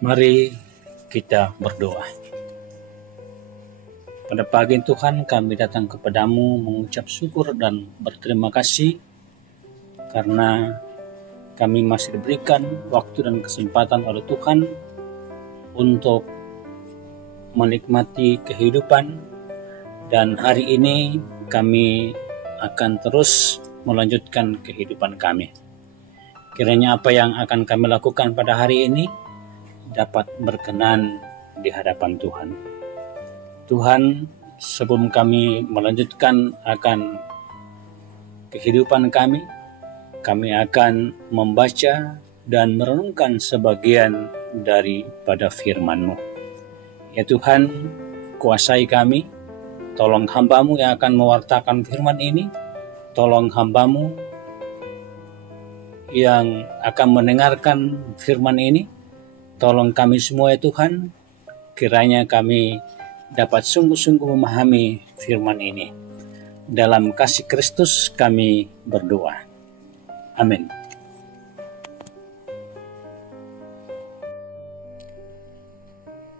Mari kita berdoa. Pada pagi Tuhan, kami datang kepadamu mengucap syukur dan berterima kasih karena kami masih diberikan waktu dan kesempatan oleh Tuhan untuk menikmati kehidupan, dan hari ini kami akan terus melanjutkan kehidupan kami. Kiranya apa yang akan kami lakukan pada hari ini dapat berkenan di hadapan Tuhan. Tuhan, sebelum kami melanjutkan akan kehidupan kami akan membaca dan merenungkan sebagian daripada firman-Mu. Ya Tuhan, kuasai kami, tolong hamba-Mu yang akan mewartakan firman ini, tolong hamba-Mu yang akan mendengarkan firman ini, tolong kami semua ya Tuhan, kiranya kami dapat sungguh-sungguh memahami firman ini. Dalam kasih Kristus kami berdoa. Amin.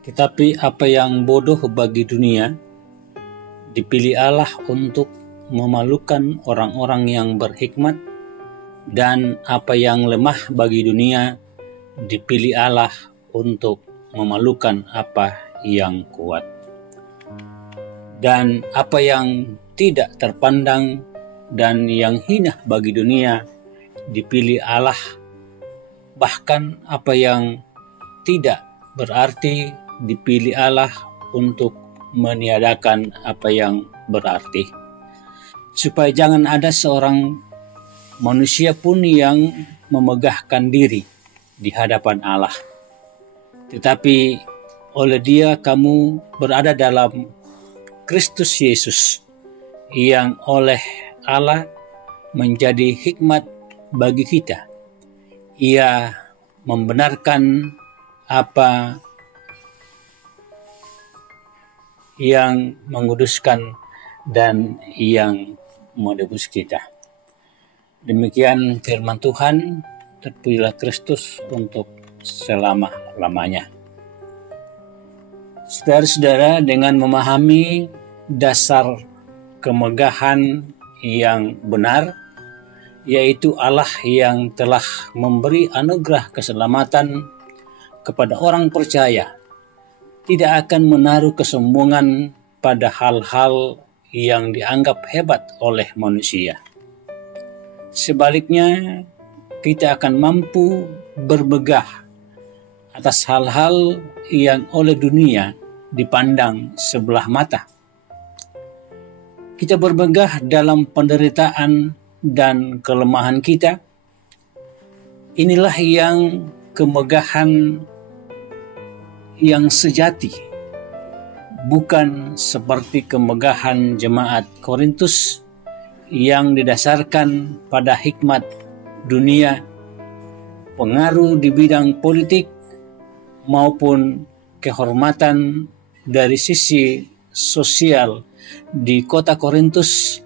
Tetapi apa yang bodoh bagi dunia, dipilih Allah untuk memalukan orang-orang yang berhikmat, dan apa yang lemah bagi dunia, dipilih Allah untuk memalukan apa yang kuat. Dan apa yang tidak terpandang dan yang hina bagi dunia, dipilih Allah. Bahkan apa yang tidak berarti, dipilih Allah untuk meniadakan apa yang berarti. Supaya jangan ada seorang manusia pun yang memegahkan diri di hadapan Allah. Tetapi oleh Dia kamu berada dalam Kristus Yesus, yang oleh Allah menjadi hikmat bagi kita. Ia membenarkan apa yang menguduskan dan yang menebus kita. Demikian firman Tuhan. Terpujilah Kristus untuk selama-lamanya. Saudara-saudara, dengan memahami dasar kemegahan yang benar, yaitu Allah yang telah memberi anugerah keselamatan kepada orang percaya, tidak akan menaruh kesombongan pada hal-hal yang dianggap hebat oleh manusia. Sebaliknya, kita akan mampu bermegah atas hal-hal yang oleh dunia dipandang sebelah mata. Kita bermegah dalam penderitaan dan kelemahan kita. Inilah yang kemegahan yang sejati, bukan seperti kemegahan jemaat Korintus yang didasarkan pada hikmat dunia, pengaruh di bidang politik, maupun kehormatan dari sisi sosial di kota Korintus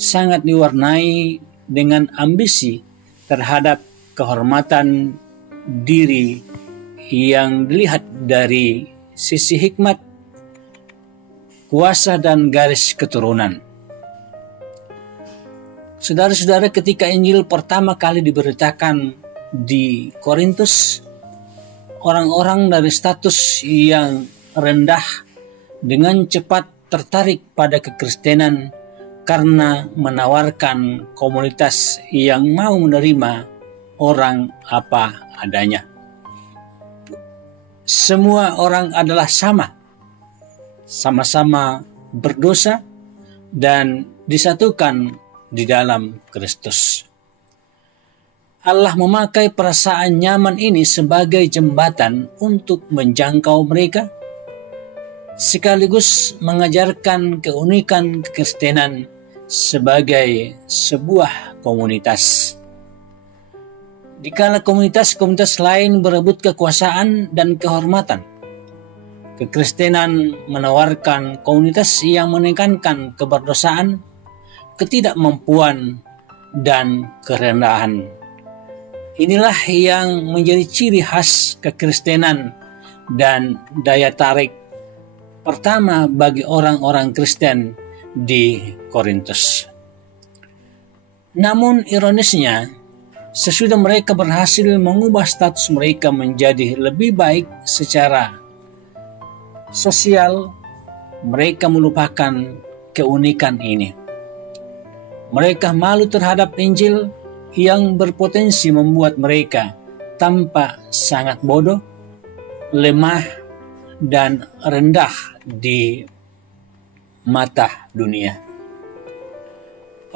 sangat diwarnai dengan ambisi terhadap kehormatan diri yang dilihat dari sisi hikmat, kuasa, dan garis keturunan. Saudara-saudara, ketika Injil pertama kali diberitakan di Korintus, orang-orang dari status yang rendah dengan cepat tertarik pada kekristenan karena menawarkan komunitas yang mau menerima orang apa adanya. Semua orang adalah sama-sama berdosa dan disatukan di dalam Kristus. Allah memakai perasaan nyaman ini sebagai jembatan untuk menjangkau mereka, sekaligus mengajarkan keunikan kekristenan sebagai sebuah komunitas. Dikala komunitas-komunitas lain berebut kekuasaan dan kehormatan, kekristenan menawarkan komunitas yang menekankan keberdosaan, ketidakmampuan, dan kerendahan. Inilah yang menjadi ciri khas kekristenan dan daya tarik pertama bagi orang-orang Kristen di Korintus. Namun ironisnya, sesudah mereka berhasil mengubah status mereka menjadi lebih baik secara sosial, mereka melupakan keunikan ini. Mereka malu terhadap Injil yang berpotensi membuat mereka tampak sangat bodoh, lemah, dan rendah di mata dunia.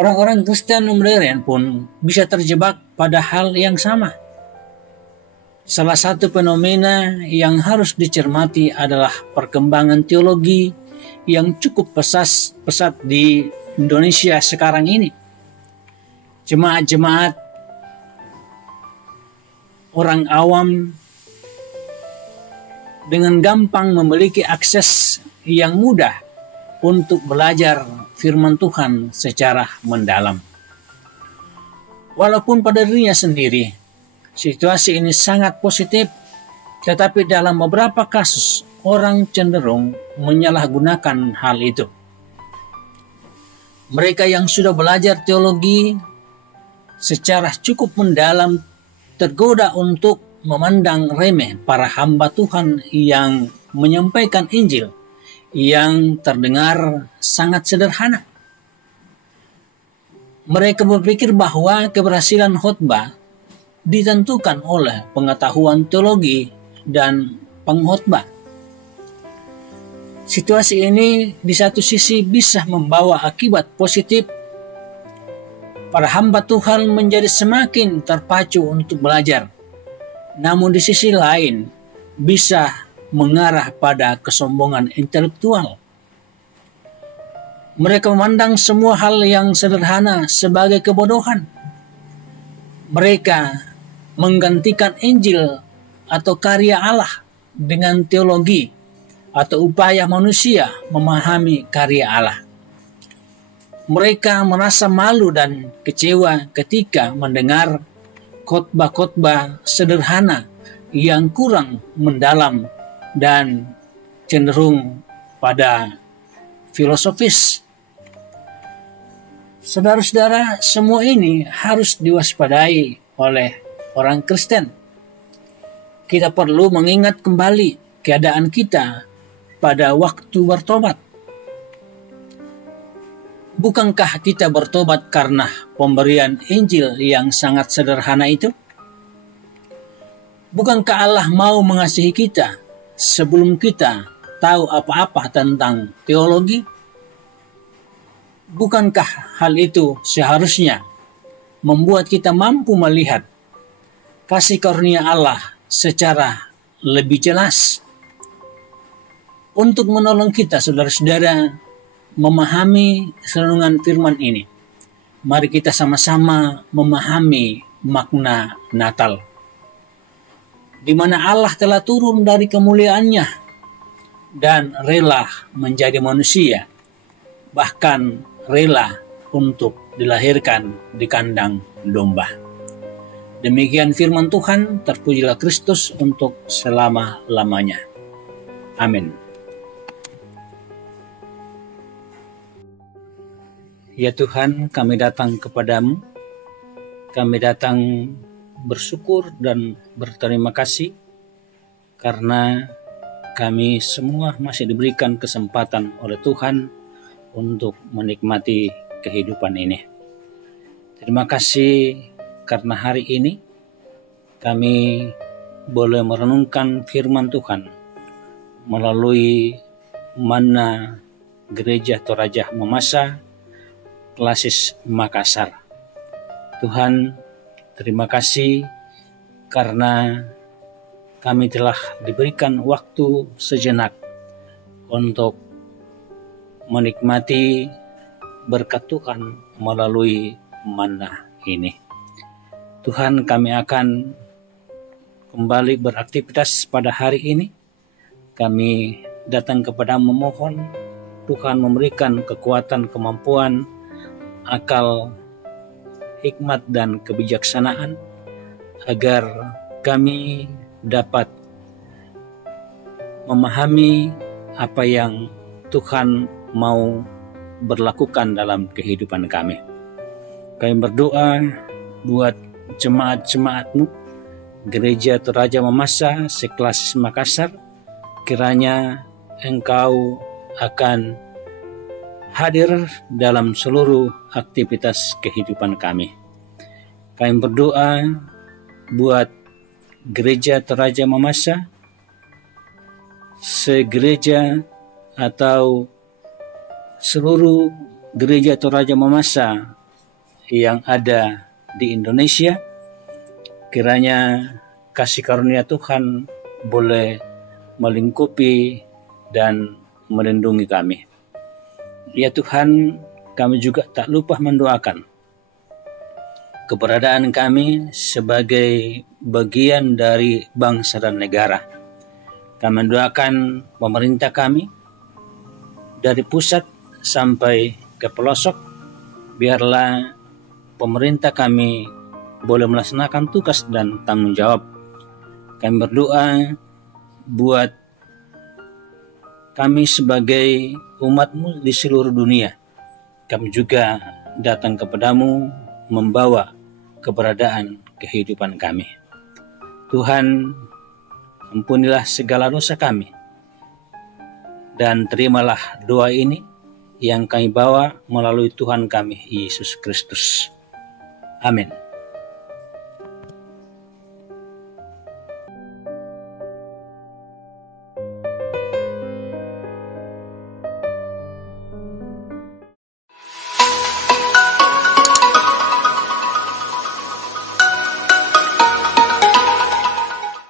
Orang-orang Kristen modern pun bisa terjebak pada hal yang sama. Salah satu fenomena yang harus dicermati adalah perkembangan teologi yang cukup pesat di Indonesia sekarang ini. Jemaat-jemaat orang awam dengan gampang memiliki akses yang mudah untuk belajar firman Tuhan secara mendalam. Walaupun pada dirinya sendiri, situasi ini sangat positif, tetapi dalam beberapa kasus orang cenderung menyalahgunakan hal itu. Mereka yang sudah belajar teologi secara cukup mendalam tergoda untuk memandang remeh para hamba Tuhan yang menyampaikan Injil yang terdengar sangat sederhana. Mereka berpikir bahwa keberhasilan khotbah ditentukan oleh pengetahuan teologi dan pengkhotbah. Situasi ini di satu sisi bisa membawa akibat positif. Para hamba Tuhan menjadi semakin terpacu untuk belajar. Namun di sisi lain bisa mengarah pada kesombongan intelektual. Mereka memandang semua hal yang sederhana sebagai kebodohan. Mereka menggantikan Injil atau karya Allah dengan teologi atau upaya manusia memahami karya Allah. Mereka merasa malu dan kecewa ketika mendengar khotbah-khotbah sederhana yang kurang mendalam dan cenderung pada filosofis. Saudara-saudara, semua ini harus diwaspadai oleh orang Kristen. Kita perlu mengingat kembali keadaan kita pada waktu bertobat. Bukankah kita bertobat karena pemberian Injil yang sangat sederhana itu? Bukankah Allah mau mengasihi kita sebelum kita tahu apa-apa tentang teologi? Bukankah hal itu seharusnya membuat kita mampu melihat kasih karunia Allah secara lebih jelas untuk menolong kita, saudara-saudara, memahami renungan firman ini? Mari kita sama-sama memahami makna Natal, di mana Allah telah turun dari kemuliaannya dan rela menjadi manusia, bahkan rela untuk dilahirkan di kandang domba. Demikian firman Tuhan, terpujilah Kristus untuk selama-lamanya. Amin. Ya Tuhan, kami datang kepadamu. Kami datang bersyukur dan berterima kasih karena kami semua masih diberikan kesempatan oleh Tuhan untuk menikmati kehidupan ini. Terima kasih karena hari ini kami boleh merenungkan firman Tuhan melalui Manna Gereja Toraja Mamasa Klasis Makassar. Tuhan, terima kasih karena kami telah diberikan waktu sejenak untuk menikmati berkat Tuhan melalui manna ini. Tuhan, kami akan kembali beraktivitas pada hari ini. Kami datang kepadamu memohon Tuhan memberikan kekuatan, kemampuan, akal, hikmat, dan kebijaksanaan agar kami dapat memahami apa yang Tuhan mau berlakukan dalam kehidupan kami. Kami berdoa buat jemaat-jemaat-Mu, Gereja Toraja Mamasa sekelas Makassar, kiranya Engkau akan hadir dalam seluruh aktivitas kehidupan kami. Kami berdoa buat Gereja Toraja Mamasa, segereja atau seluruh Gereja Toraja Mamasa yang ada di Indonesia, kiranya kasih karunia Tuhan boleh melingkupi dan melindungi kami. Ya Tuhan, kami juga tak lupa mendoakan keberadaan kami sebagai bagian dari bangsa dan negara. Kami mendoakan pemerintah kami dari pusat sampai ke pelosok, biarlah pemerintah kami boleh melaksanakan tugas dan tanggung jawab. Kami berdoa buat kami sebagai umat-Mu di seluruh dunia. Kami juga datang kepadamu membawa keberadaan kehidupan kami. Tuhan, ampunilah segala dosa kami, dan terimalah doa ini yang kami bawa melalui Tuhan kami, Yesus Kristus. Amin.